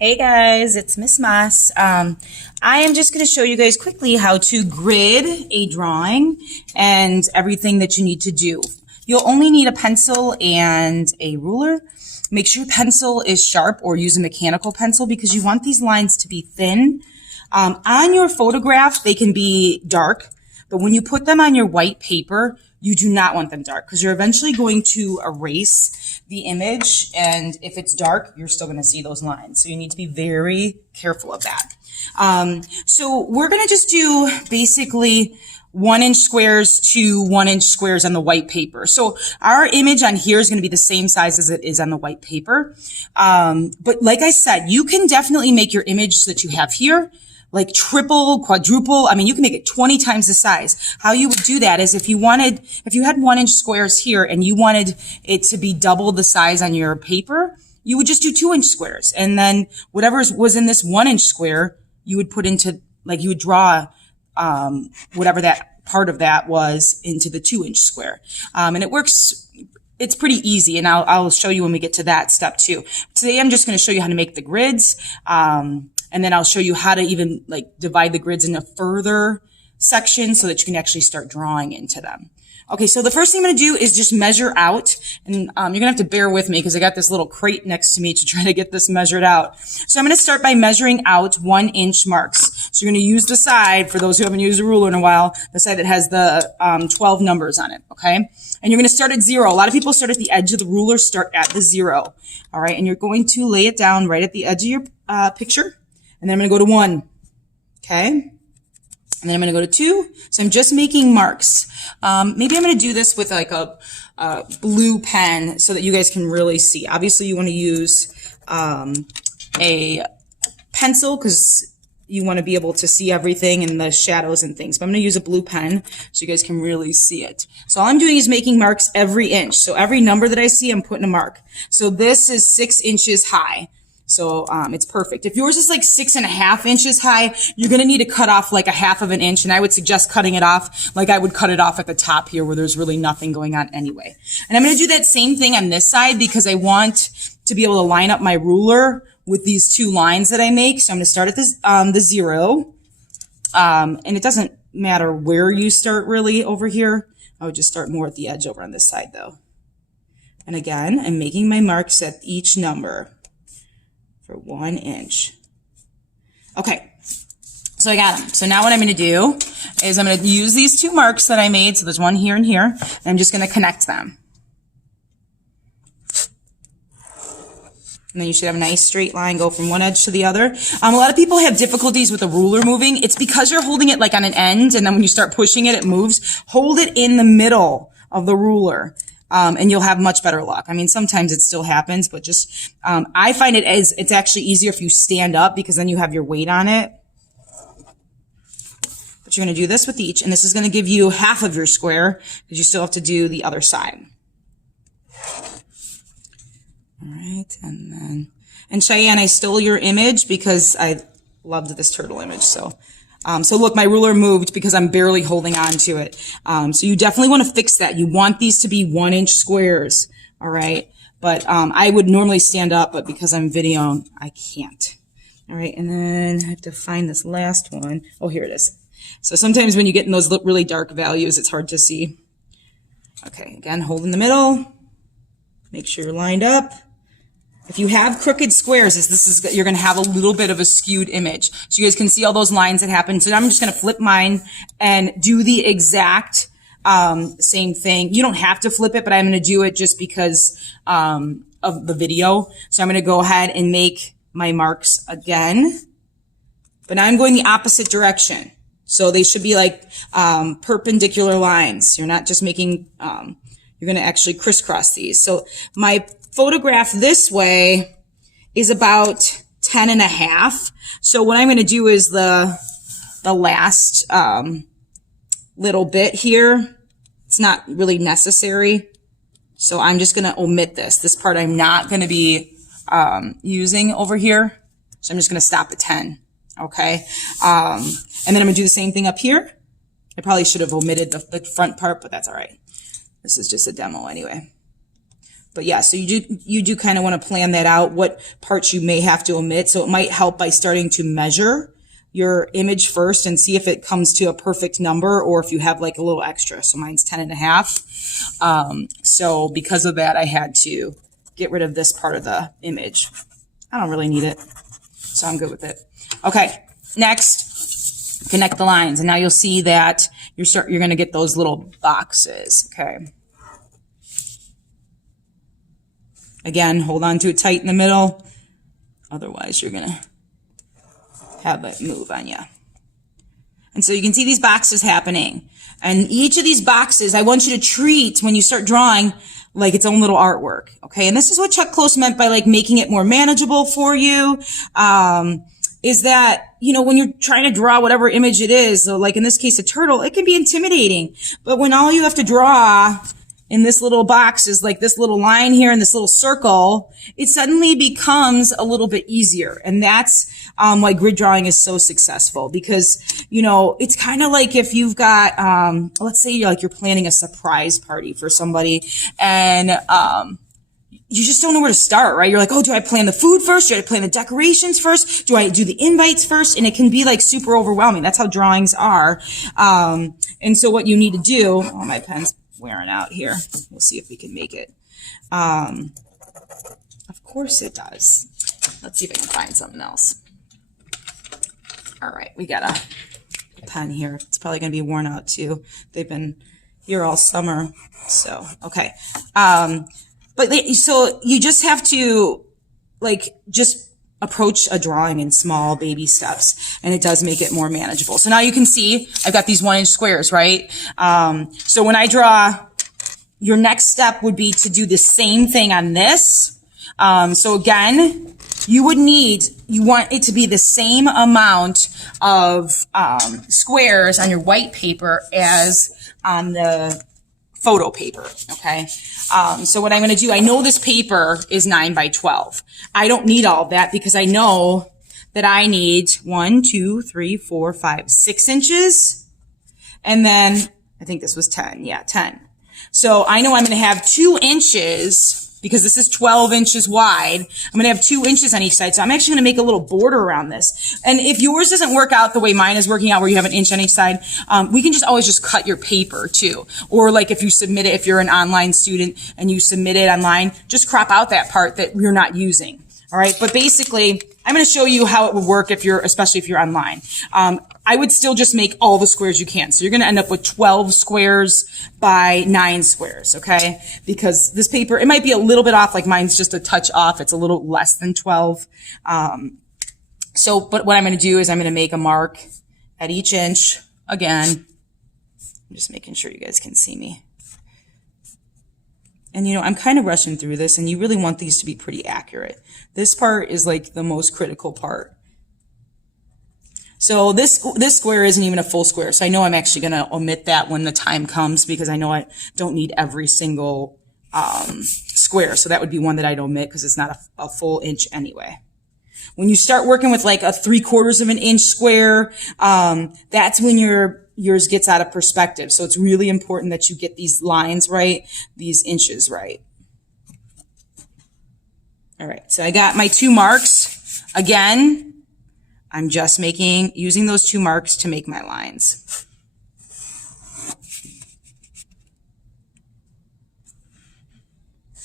Hey guys, it's Miss Moss. I am just going to show you guys quickly how to grid a drawing and everything that you need to do. You'll only need a pencil and a ruler. Make sure your pencil is sharp or use a mechanical pencil because you want these lines to be thin. On your photograph, they can be dark, but when you put them on your white paper, you do not want them dark because you're eventually going to erase the image, and if it's dark, you're still going to see those lines. So you need to be very careful of that. So we're going to just do basically 1-inch squares to 1-inch squares on the white paper. So our image on here is going to be the same size as it is on the white paper. But like I said, you can definitely make your image that you have here like triple, quadruple. I mean, you can make it 20 times the size. How you would do that is if you had 1-inch squares here and you wanted it to be double the size on your paper, you would just do 2-inch squares. And then whatever was in this 1-inch square, you would put into, like you would draw, whatever that part of that was into the 2-inch square. And it works. It's pretty easy, and I'll show you when we get to that step too. Today I'm just going to show you how to make the grids. And then I'll show you how to even like divide the grids into further sections so that you can actually start drawing into them. Okay, so the first thing I'm going to do is just measure out. And you're going to have to bear with me because I got this little crate next to me to try to get this measured out. So I'm going to start by measuring out 1-inch marks. So you're going to use the side, for those who haven't used a ruler in a while, the side that has the 12 numbers on it, okay? And you're going to start at 0. A lot of people start at the edge of the ruler, start at the 0. All right, and you're going to lay it down right at the edge of your picture. And then I'm going to go to 1, okay? And then I'm going to go to 2. So I'm just making marks. Maybe I'm going to do this with like a blue pen so that you guys can really see. Obviously, you want to use a pencil because you want to be able to see everything and the shadows and things. But I'm going to use a blue pen so you guys can really see it. So all I'm doing is making marks every inch. So every number that I see, I'm putting a mark. So this is 6 inches high. So it's perfect. If yours is like 6.5 inches high, you're going to need to cut off like 1/2 inch. And I would suggest cutting it off like I would cut it off at the top here where there's really nothing going on anyway. And I'm going to do that same thing on this side because I want to be able to line up my ruler with these 2 lines that I make. So I'm going to start at this, the 0. And it doesn't matter where you start really over here. I would just start more at the edge over on this side though. And again, I'm making my marks at each number for 1 inch. Okay, so I got them. So now what I'm going to do is I'm going to use these 2 marks that I made. So there's one here and here. And I'm just going to connect them. And then you should have a nice straight line go from one edge to the other. A lot of people have difficulties with the ruler moving. It's because you're holding it like on an end, and then when you start pushing it, it moves. Hold it in the middle of the ruler. And you'll have much better luck. I mean, sometimes it still happens, but just, I find it's actually easier if you stand up because then you have your weight on it. But you're going to do this with each, and this is going to give you half of your square because you still have to do the other side. All right. And Cheyenne, I stole your image because I loved this turtle image. So look, my ruler moved because I'm barely holding on to it. So you definitely want to fix that. You want these to be 1-inch squares. All right. But, I would normally stand up, but because I'm videoing, I can't. All right. And then I have to find this last one. Oh, here it is. So sometimes when you get in those really dark values, it's hard to see. Okay. Again, hold in the middle. Make sure you're lined up. If you have crooked squares, you're going to have a little bit of a skewed image. So you guys can see all those lines that happen. So I'm just going to flip mine and do the exact same thing. You don't have to flip it, but I'm going to do it just because of the video. So I'm going to go ahead and make my marks again. But now I'm going the opposite direction. So they should be like perpendicular lines. You're not just making, you're going to actually crisscross these. So my photograph this way is about 10.5. So what I'm going to do is the last little bit here, it's not really necessary. So I'm just going to omit this. This part I'm not going to be using over here. So I'm just going to stop at 10. Okay. And then I'm going to do the same thing up here. I probably should have omitted the front part, but that's all right. This is just a demo anyway. But yeah, so you do kind of want to plan that out, what parts you may have to omit. So it might help by starting to measure your image first and see if it comes to a perfect number or if you have like a little extra. So mine's 10.5. So because of that, I had to get rid of this part of the image. I don't really need it, so I'm good with it. Okay, next, connect the lines. And now you'll see that you're going to get those little boxes, okay? Again, hold on to it tight in the middle. Otherwise, you're going to have it move on you. And so you can see these boxes happening. And each of these boxes, I want you to treat, when you start drawing, like its own little artwork. Okay. And this is what Chuck Close meant by like making it more manageable for you. Is that, you know, when you're trying to draw whatever image it is, so like in this case, a turtle, it can be intimidating. But when all you have to draw in this little box is like this little line here and this little circle, it suddenly becomes a little bit easier. And that's why grid drawing is so successful, because, you know, it's kind of like if you've got, let's say you're planning a surprise party for somebody and, you just don't know where to start, right? You're like, oh, do I plan the food first? Do I plan the decorations first? Do I do the invites first? And it can be like super overwhelming. That's how drawings are. And so what you need to do, oh, my pen's wearing out here. We'll see if we can make it. Of course it does. Let's see if I can find something else. All right, we got a pen here. It's probably going to be worn out too. They've been here all summer. So, okay. So you just have to just approach a drawing in small baby steps, and it does make it more manageable. So now you can see I've got these 1-inch squares, right? So when I draw, your next step would be to do the same thing on this. So again, you want it to be the same amount of squares on your white paper as on the photo paper, okay? So what I'm going to do, I know this paper is 9 by 12. I don't need all of that because I know that I need 1, 2, 3, 4, 5, 6 inches. And then I think this was 10. Yeah, 10. So I know I'm going to have 2 inches because this is 12 inches wide. I'm going to have 2 inches on each side. So I'm actually going to make a little border around this. And if yours doesn't work out the way mine is working out, where you have an inch on each side, we can always just cut your paper too. Or like if you submit it, if you're an online student and you submit it online, just crop out that part that you're not using. All right. But basically, I'm going to show you how it would work especially if you're online. I would still just make all the squares you can. So you're going to end up with 12 squares by 9 squares, okay? Because this paper, it might be a little bit off, like mine's just a touch off. It's a little less than 12. But what I'm going to do is I'm going to make a mark at each inch. Again, I'm just making sure you guys can see me. And, you know, I'm kind of rushing through this, and you really want these to be pretty accurate. This part is like the most critical part. So this square isn't even a full square. So I know I'm actually going to omit that when the time comes, because I know I don't need every single square. So that would be one that I'd omit because it's not a full inch anyway. When you start working with like a 3/4 of an inch square, that's when yours gets out of perspective. So it's really important that you get these lines right, these inches right. All right, so I got my 2 marks. Again, I'm just using those 2 marks to make my lines.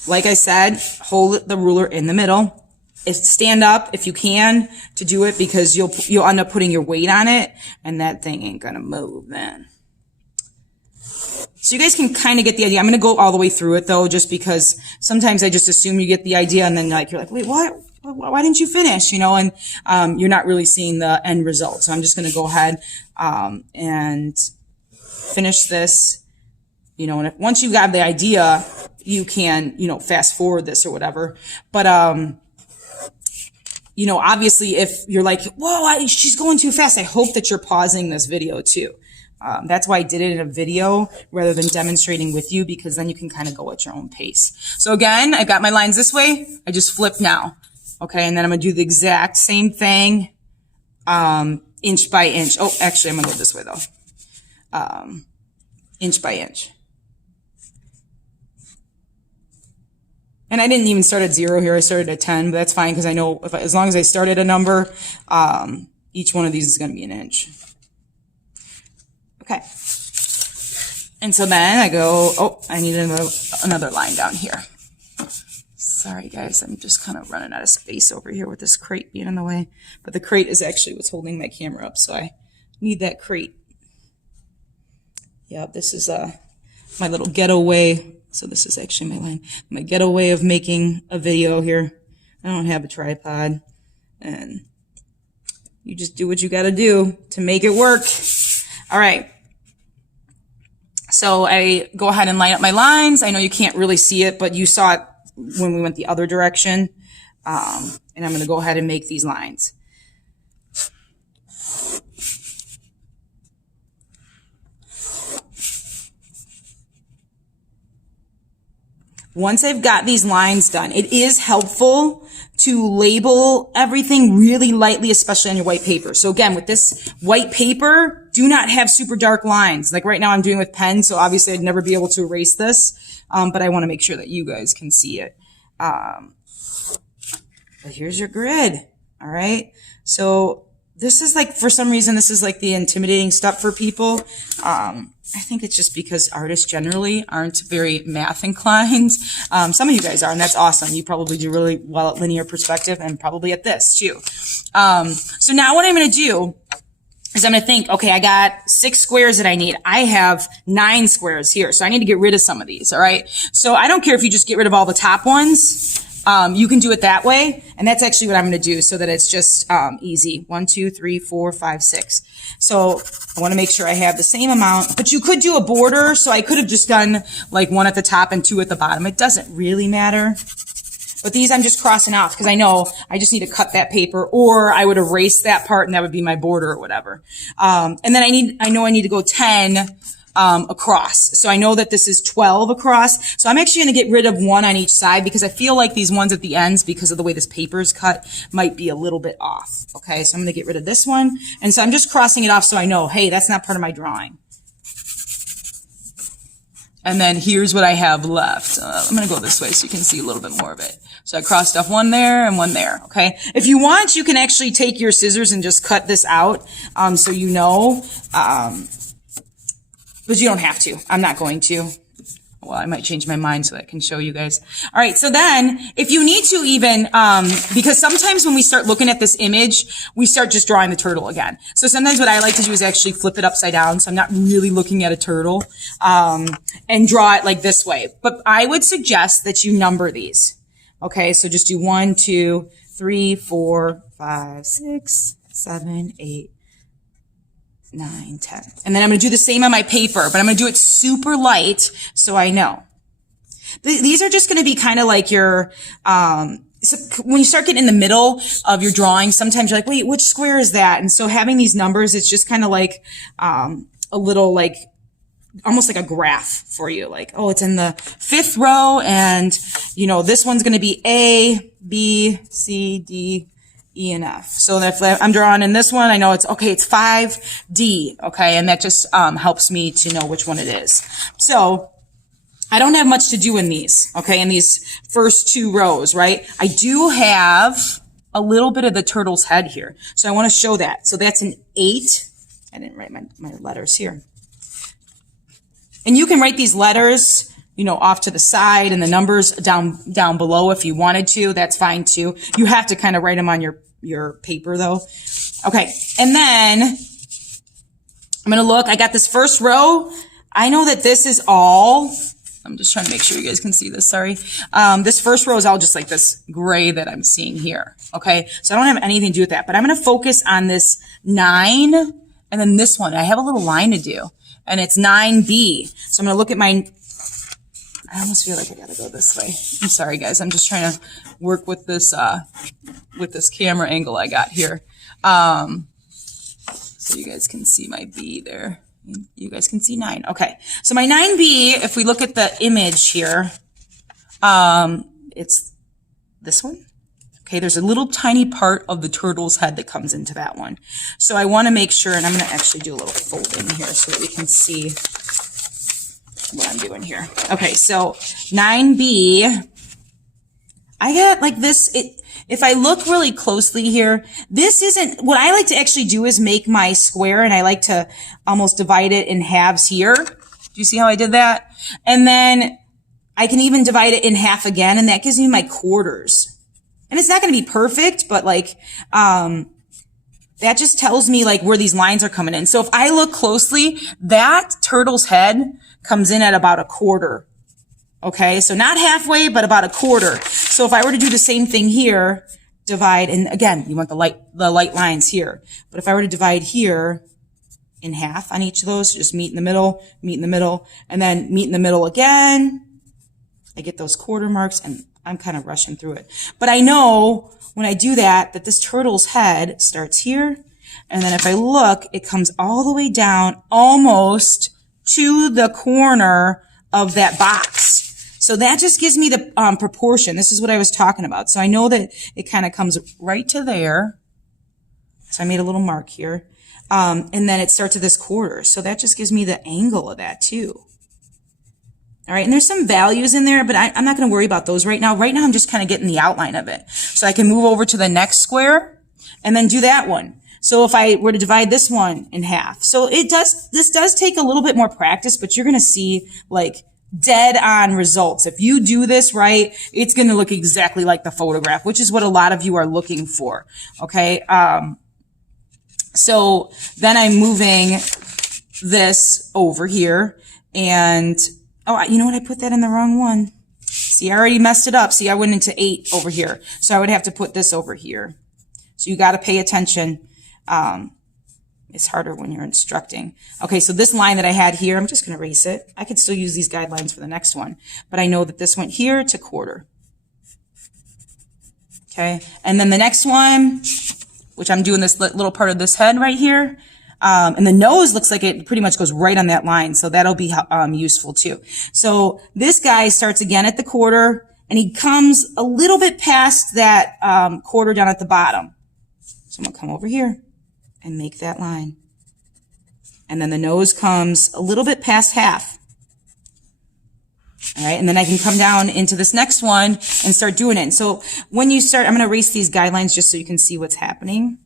Like I said, hold the ruler in the middle. Stand up if you can to do it, because you'll end up putting your weight on it, and that thing ain't gonna move then. So you guys can kind of get the idea. I'm gonna go all the way through it though, just because sometimes I just assume you get the idea, and then you're like, wait, what? Why didn't you finish? You know, and you're not really seeing the end result. So I'm just going to go ahead and finish this. You know, and once you got the idea, you can, you know, fast forward this or whatever. But you know, obviously, if you're like, whoa, she's going too fast, I hope that you're pausing this video too. That's why I did it in a video rather than demonstrating with you, because then you can kind of go at your own pace. So again, I've got my lines this way. I just flip now. Okay, and then I'm going to do the exact same thing, inch by inch. Oh, actually, I'm going to go this way, though. Inch by inch. And I didn't even start at 0 here. I started at 10, but that's fine because I know as long as I start at a number, each one of these is going to be an inch. Okay. And so then I go, oh, I need another line down here. Sorry guys, I'm just kind of running out of space over here with this crate being in the way. But the crate is actually what's holding my camera up, so I need that crate. Yeah, this is my little getaway. So this is actually my getaway of making a video here. I don't have a tripod, and you just do what you got to do to make it work. All right. So I go ahead and line up my lines. I know you can't really see it, but you saw it when we went the other direction. And I'm going to go ahead and make these lines. Once I've got these lines done, it is helpful to label everything really lightly, especially on your white paper. So again, with this white paper, do not have super dark lines. Like right now I'm doing with pen, so obviously I'd never be able to erase this, but I want to make sure that you guys can see it. But here's your grid, all right? So this is like, for some reason, this is like the intimidating step for people. I think it's just because artists generally aren't very math inclined. Some of you guys are, and that's awesome. You probably do really well at linear perspective and probably at this too. So now what I'm going to do is I'm going to think, okay, I got 6 squares that I need. I have 9 squares here, so I need to get rid of some of these, all right? So I don't care if you just get rid of all the top ones. You can do it that way, and that's actually what I'm going to do so that it's just easy. 1, 2, 3, 4, 5, 6. So I want to make sure I have the same amount, but you could do a border, so I could have just done like 1 at the top and 2 at the bottom. It doesn't really matter. But these I'm just crossing off because I know I just need to cut that paper, or I would erase that part and that would be my border or whatever. And then I know I need to go 10 across. So I know that this is 12 across. So I'm actually going to get rid of 1 on each side because I feel like these ones at the ends, because of the way this paper is cut, might be a little bit off. Okay, so I'm going to get rid of this one. And so I'm just crossing it off so I know, hey, that's not part of my drawing. And then here's what I have left. I'm going to go this way so you can see a little bit more of it. So I crossed off 1 there and 1 there, okay? If you want, you can actually take your scissors and just cut this out, so you know, but you don't have to. I'm not going to. Well, I might change my mind so that I can show you guys. All right, so then if you need to even, because sometimes when we start looking at this image, we start just drawing the turtle again. So sometimes what I like to do is actually flip it upside down, so I'm not really looking at a turtle, and draw it like this way. But I would suggest that you number these. Okay, so just do 1, 2, 3, 4, 5, 6, 7, 8, 9, 10. And then I'm going to do the same on my paper, but I'm going to do it super light so I know. These are just going to be kind of like your, so when you start getting in the middle of your drawing, sometimes you're like, wait, which square is that? And so having these numbers, it's just kind of like, a little like, almost like a graph for you. Like, oh, it's in the 5th row, and, you know, this one's going to be A, B, C, D, E, and F. So if I'm drawing in this one, I know it's, okay, it's 5D, okay, and that just helps me to know which one it is. So I don't have much to do in these, okay, in these first 2 rows, right? I do have a little bit of the turtle's head here, so I want to show that. So that's an 8. I didn't write my letters here. And you can write these letters, you know, off to the side, and the numbers down below if you wanted to. That's fine too. You have to kind of write them on your paper though. Okay. And then I'm going to look. I got this first row. I know that this is all, I'm just trying to make sure you guys can see this. Sorry. This first row is all just like this gray that I'm seeing here. Okay. So I don't have anything to do with that, but I'm going to focus on this 9 and then this one. I have a little line to do, and it's 9B. So I'm going to look at my, I almost feel like I gotta go this way. I'm sorry, guys. I'm just trying to work with this camera angle I got here. So you guys can see my B there. You guys can see 9. Okay. So my 9B, if we look at the image here, it's this one. Okay. There's a little tiny part of the turtle's head that comes into that one. So I want to make sure, and I'm going to actually do a little folding here so that we can see what I'm doing here. Okay, so 9B, I got like this, if I look really closely here, this isn't, what I like to actually do is make my square, and I like to almost divide it in halves here. Do you see how I did that? And then I can even divide it in half again, and that gives me my quarters. And it's not going to be perfect, but like, that just tells me like where these lines are coming in. So if I look closely, that turtle's head comes in at about a quarter. Okay, so not halfway, but about a quarter. So if I were to do the same thing here, divide, and again, you want the light lines here. But if I were to divide here in half on each of those, just meet in the middle, and then meet in the middle again, I get those quarter marks, and I'm kind of rushing through it. But I know when I do that this turtle's head starts here, and then if I look, it comes all the way down almost to the corner of that box. So that just gives me the proportion. This is what I was talking about. So I know that it kind of comes right to there. So I made a little mark here. And then it starts at this quarter. So that just gives me the angle of that too. All right. And there's some values in there, but I'm not going to worry about those right now. Right now, I'm just kind of getting the outline of it. So I can move over to the next square and then do that one. So if I were to divide this one in half. So this does take a little bit more practice, but you're going to see like dead on results. If you do this right, it's going to look exactly like the photograph, which is what a lot of you are looking for. Okay. So then I'm moving this over here, and oh, you know what? I put that in the wrong one. See, I already messed it up. See, I went into 8 over here. So I would have to put this over here. So you got to pay attention. It's harder when you're instructing. Okay, so this line that I had here, I'm just going to erase it. I could still use these guidelines for the next one, but I know that this went here to quarter. Okay, and then the next one, which I'm doing this little part of this head right here, and the nose looks like it pretty much goes right on that line, so that'll be useful too. So this guy starts again at the quarter, and he comes a little bit past that quarter down at the bottom. So I'm going to come over here and make that line. And then the nose comes a little bit past half. All right, and then I can come down into this next one and start doing it. And so when you start, I'm going to erase these guidelines just so you can see what's happening.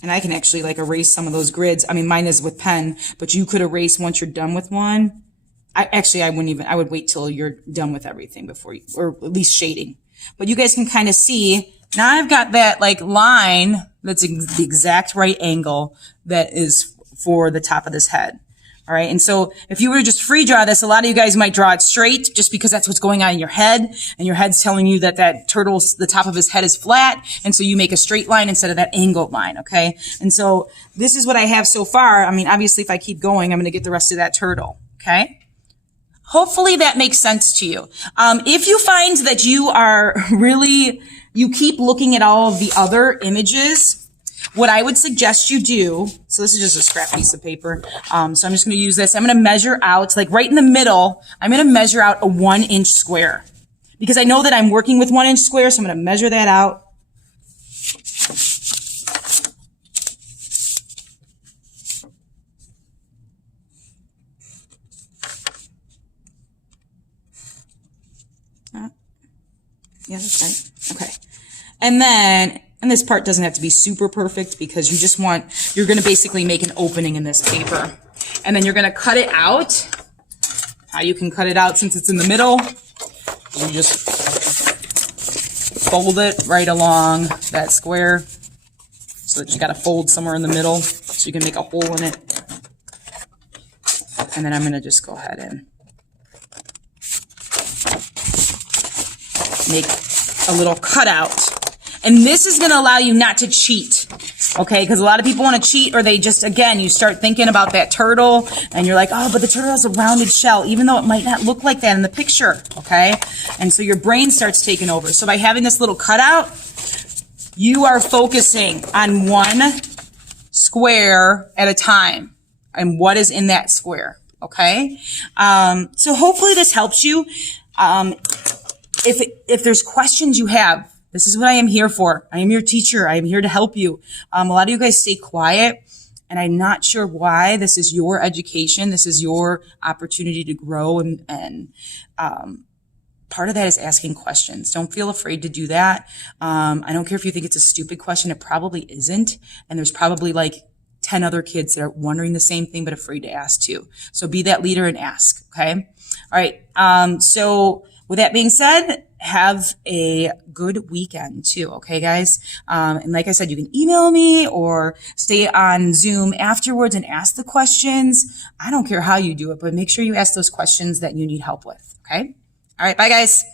And I can actually like erase some of those grids. I mean, mine is with pen, but you could erase once you're done with one. I would wait till you're done with everything before you, or at least shading. But you guys can kind of see, now I've got that like line that's the exact right angle that is for the top of this head. All right. And so if you were to just free draw this, a lot of you guys might draw it straight just because that's what's going on in your head. And your head's telling you that the top of his head is flat. And so you make a straight line instead of that angled line. Okay. And so this is what I have so far. I mean, obviously if I keep going, I'm going to get the rest of that turtle. Okay. Hopefully that makes sense to you. If you find that you keep looking at all of the other images, what I would suggest you do, so this is just a scrap piece of paper. So I'm just going to use this. I'm going to measure out, like right in the middle, I'm going to measure out a 1-inch square because I know that I'm working with 1-inch squares. So I'm going to measure that out. Yeah, that's right. Okay. And this part doesn't have to be super perfect because you're going to basically make an opening in this paper. And then you're going to cut it out. How you can cut it out since it's in the middle, you just fold it right along that square so that you got to fold somewhere in the middle so you can make a hole in it. And then I'm going to just go ahead and make a little cutout. And this is going to allow you not to cheat. Okay, because a lot of people want to cheat, or they just, again, you start thinking about that turtle and you're like, oh, but the turtle has a rounded shell, even though it might not look like that in the picture. Okay, and so your brain starts taking over. So by having this little cutout, you are focusing on one square at a time and what is in that square. Okay, so hopefully this helps you. If there's questions you have, this is what I am here for. I am your teacher. I am here to help you. A lot of you guys stay quiet, and I'm not sure why. This is your education. This is your opportunity to grow and part of that is asking questions. Don't feel afraid to do that. I don't care if you think it's a stupid question. It probably isn't. And there's probably like 10 other kids that are wondering the same thing, but afraid to ask too. So be that leader and ask. Okay. All right. So with that being said, have a good weekend too. Okay, guys. And like I said, you can email me or stay on Zoom afterwards and ask the questions. I don't care how you do it, but make sure you ask those questions that you need help with. Okay. All right. Bye, guys.